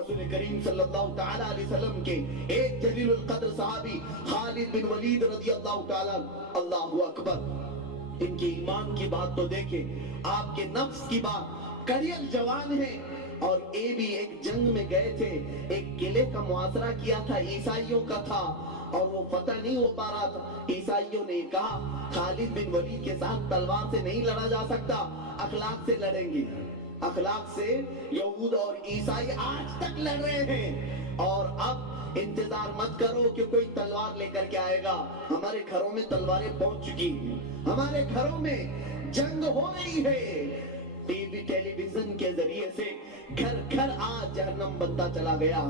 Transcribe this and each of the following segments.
رسول کریم صلی اللہ تعالیٰ علیہ وسلم کے ایک جلیل القدر صحابی خالد بن ولید رضی اللہ تعالیٰ، اللہ اکبر، ان کے ایمان کی بات تو دیکھیں، آپ کے نفس کی بات، کریل جوان ہیں، اور یہ بھی ایک جنگ میں گئے تھے، ایک قلعے کا محاصرہ کیا تھا، عیسائیوں کا تھا، اور وہ فتح نہیں ہو پا رہا تھا۔ عیسائیوں نے کہا خالد بن ولید کے ساتھ تلوار سے نہیں لڑا جا سکتا، اخلاق سے لڑیں گے۔ اخلاق سے یہود اور عیسائی آج تک لڑ رہے ہیں، اور اب انتظار مت کرو کہ کوئی تلوار لے کر کے آئے گا، ہمارے گھروں میں تلواریں پہنچ چکی ہیں، ہمارے گھروں میں جنگ ہو رہی ہے، ٹی وی ٹیلی ویژن کے ذریعے سے گھر گھر آج جہنم بنتا چلا گیا۔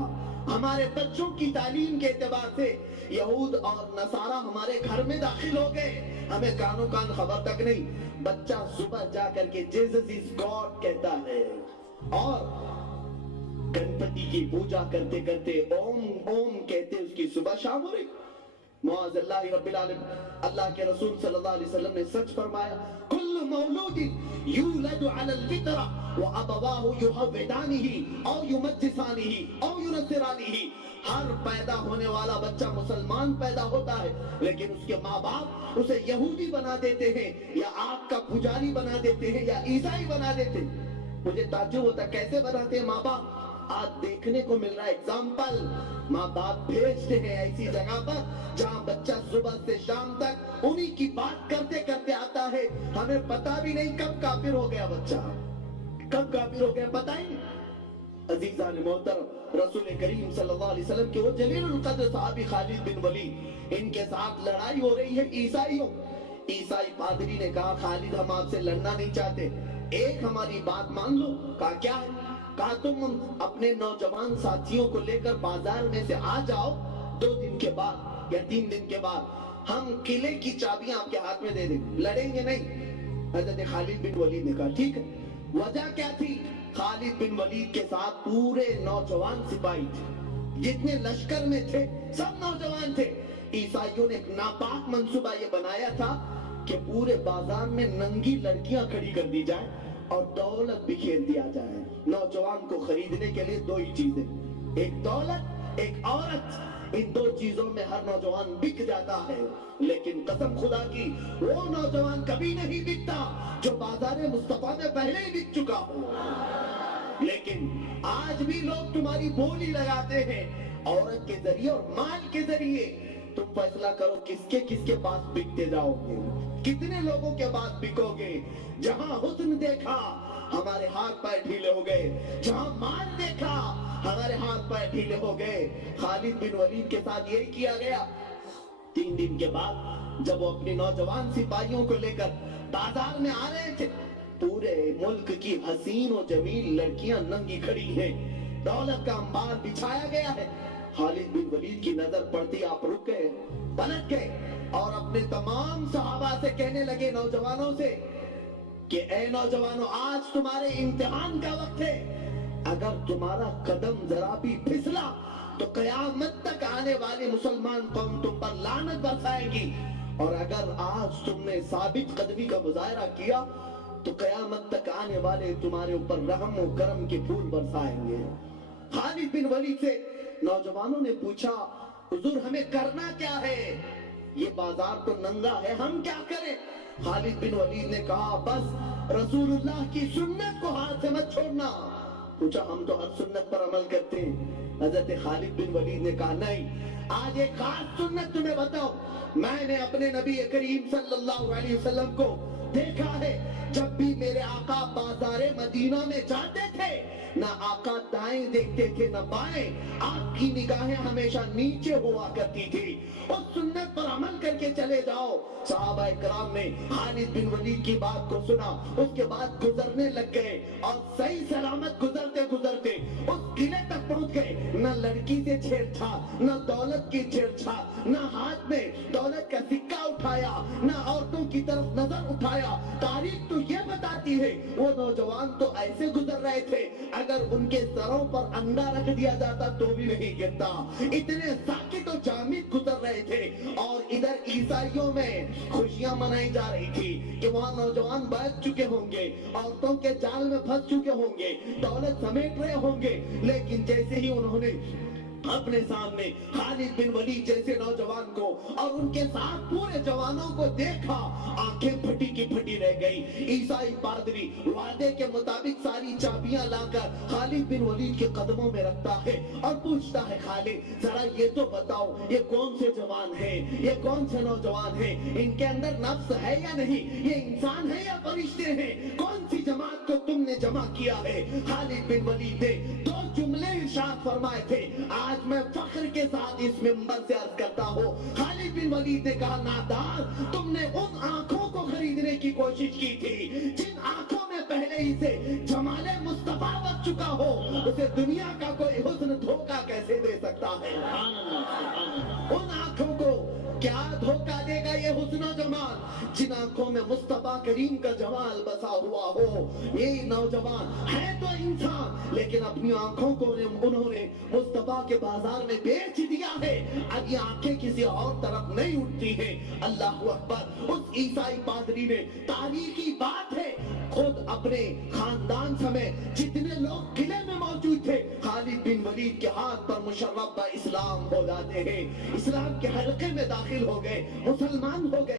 ہمارے بچوں کی تعلیم کے اعتبار سے یہود اور نصارہ ہمارے گھر میں داخل ہو گئے، ہمیں کانوں کان خبر تک نہیں۔ بچہ صبح جا کر کے جیسس از گاڈ کہتا ہے، اور گنپتی کی پوجا کرتے کرتے اوم اوم کہتے اس کی صبح شام ہو رہی۔ معاذ اللہ رب العالمین، اللہ کے رسول صلی اللہ علیہ وسلم نے سچ فرمایا، کل مولود یولد علی الفطرہ وابواہ یہودانہ او یمجسانہ او ینصرانہ، ہر پیدا ہونے والا بچہ مسلمان پیدا ہوتا ہے، لیکن اس کے ماں باپ اسے یہودی بنا دیتے ہیں، یا آگ کا پجاری بنا دیتے ہیں، یا عیسائی بنا دیتے ہیں۔ مجھے تعجب ہوتا کیسے بناتے ہیں ماں باپ؟ آج دیکھنے کو مل رہا ہے ایگزامپل، ماں باپ بھیجتے ہیں ایسی جگہ پر جہاں بچہ صبح سے شام تک انہی کی بات کرتے کرتے آتا ہے، ہمیں پتا بھی نہیں کب کافر ہو گیا بچہ، کب کافر ہو گیا پتہ ہی نہیں۔ عزیزان محترم، رسول کریم صلی اللہ علیہ وسلم کے وہ جلیل القدر صحابی خالد بن ولید، ان کے ساتھ لڑائی ہو رہی ہے عیسائیوں۔ عیسائی پادری نے کہا خالد ہم آپ سے لڑنا نہیں چاہتے، ایک ہماری بات مان لو۔ کہا کیا ہے؟ کہا تم اپنے نوجوان ساتھیوں کو لے کر بازار میں سے آ جاؤ، 2 دن کے بعد یا 3 دن کے بعد ہم قلعے کی چابیاں آپ کے ہاتھ میں دے دیں، لڑیں گے نہیں۔ حضرت خالد بن ولید نے کہا ٹھیک ہے۔ وجہ کیا تھی؟ خالد بن ولید کے ساتھ پورے نوجوان سپاہی تھے، جتنے لشکر میں تھے سب نوجوان تھے۔ عیسائیوں نے ایک ناپاک منصوبہ یہ بنایا تھا کہ پورے بازار میں ننگی لڑکیاں کھڑی کر دی جائیں اور دولت بکھیر دیا جائے۔ نوجوان کو خریدنے کے لیے 2 ہی چیزیں، ایک دولت ایک عورت، ان 2 چیزوں میں ہر نوجوان بک جاتا ہے، لیکن قسم خدا کی وہ نوجوان کبھی نہیں بکتا جو بازار مصطفیٰ میں پہلے ہی بک چکا ہو۔ لیکن آج بھی لوگ تمہاری بولی لگاتے ہیں عورت کے ذریعے اور مال کے ذریعے۔ تم فیصلہ کرو کس کے پاس بکتے جاؤ گے، کتنے لوگوں کے پاس بکو گے۔ جہاں حسن دیکھا ہمارے ہاتھ پیر ڈھیلے ہو گئے، جہاں مال دیکھا ہمارے ہاتھ پیر ڈھیلے ہو گئے۔ خالد بن ولید کے ساتھ یہی کیا گیا۔ 3 دن کے بعد جب وہ اپنی نوجوان سپاہیوں کو لے کر بازار میں آ رہے تھے، پورے ملک کی حسین و جمیل لڑکیاں ننگی کھڑی ہیں، دولت کا انبار بچھایا گیا ہے۔ خالد بن ولید کی نظر پڑتی آپ رک گئے، پلٹ گئے اور اپنے تمام صحابہ سے کہنے لگے، نوجوانوں سے، کہ اے نوجوانوں آج تمہارے امتحان کا وقت ہے، اگر تمہارا قدم ذرا بھی پھسلا تو قیامت تک آنے والی مسلمان قوم تم پر لعنت برسائے گی، اور اگر آج تم نے ثابت قدمی کا مظاہرہ کیا تو قیامت تک آنے والے تمہارے اوپر رحم و کرم کے پھول برسائیں گے۔ خالد بن ولید سے نوجوانوں نے پوچھا، حضور ہمیں کرنا کیا ہے؟ یہ بازار تو ننگا ہے، ہم کیا کریں؟ خالد بن ولید نے کہا، بس رسول اللہ کی سنت کو ہاتھ سے مت چھوڑنا۔ پوچھا ہم تو ہر سنت پر عمل کرتے ہیں۔ حضرت خالد بن ولید نے کہا نہیں، آج ایک خاص سنت تمہیں بتاؤ۔ میں نے اپنے نبی کریم صلی اللہ علیہ وسلم کو دیکھا ہے، جب بھی میرے آقا بازار مدینہ میں جاتے تھے، نہ آقا دائیں دیکھتے تھے نہ بائیں، آپ کی نگاہیں ہمیشہ نیچے ہوا کرتی تھی۔ اس سنت پر عمل کر کے چلے جاؤ۔ صحابہ کرام نے خالد بن ولید کی بات کو سنا، اس کے بعد گزرنے لگ گئے، اور صحیح سلامت گزرتے گزرتے اس قلعے تک پہنچ گئے۔ نہ لڑکی سے چھیڑ-چھاڑ، نہ دولت کی چھیڑ-چھاڑ، نہ ہاتھ میں دولت کا سکہ اٹھایا، نہ عورتوں کی طرف نظر اٹھایا۔ تاریخ تو یہ بتاتی ہے وہ نوجوان تو ایسے گزر رہے تھے اگر ان کے سروں پر انڈا رکھ دیا جاتا تو بھی نہیں گرتا، اتنے ساکت و جامد گزر رہے تھے۔ اور ادھر عیسائیوں میں خوشیاں منائی جا رہی تھی کہ وہاں نوجوان بیٹھ چکے ہوں گے، عورتوں کے جال میں پھنس چکے ہوں گے، دولت سمیٹ رہے ہوں گے، لیکن جیسے ہی انہوں نے اپنے سامنے خالد بن ولید جیسے نوجوان کو اور ان کے ساتھ پورے جوانوں کو دیکھا، آنکھیں پھٹی کی پھٹی رہ گئی۔ عیسائی پادری وعدے کے مطابق ساری چابیاں لا کر خالد بن ولید کے قدموں میں رکھتا ہے اور پوچھتا ہے، خالد ذرا یہ تو بتاؤ یہ کون سے جوان ہیں، یہ کون سے نوجوان ہیں، ان کے اندر نفس ہے یا نہیں، یہ انسان ہے یا فرشتے ہیں، کون سی جماعت کو تم نے جمع کیا ہے؟ خالد بن ولید نے دو جملے ارشاد فرمائے تھے، آج میں فخر کے ساتھ اس منبر سے عرض کرتا ہوں۔ خالد بن ولید نے کہا، نادان تم نے ان آنکھوں کو خریدنے کی کوشش کی تھی جن آنکھوں میں پہلے ہی سے جمال مصطفیٰ بچ چکا ہو، اسے دنیا کا کوئی حسن دھوکہ کیسے دے سکتا ہے؟ ان آنکھوں کو کیا دھوکہ دے گا یہ حسن و جمال جن آنکھوں میں مصطفیٰ کریم کا جمال بسا ہوا ہو؟ یہ نوجوان ہے تو انسان لیکن اپنی آنکھوں کو انہوں نے مصطفیٰ کے بازار میں بیچ دیا ہے، اب یہ آنکھیں کسی اور طرف نہیں اٹھتی ہیں۔ اللہ اکبر! اس عیسائی پادری نے، تاریخی بات ہے، خود اپنے خاندان سمیت جتنے لوگ قلعے میں موجود تھے خالد بن ولید کے ہاتھ پر مشرف اسلام ہو جاتے ہیں، اسلام کے حلقے میں داخل ہو گئے، مسلمان ہو گئے۔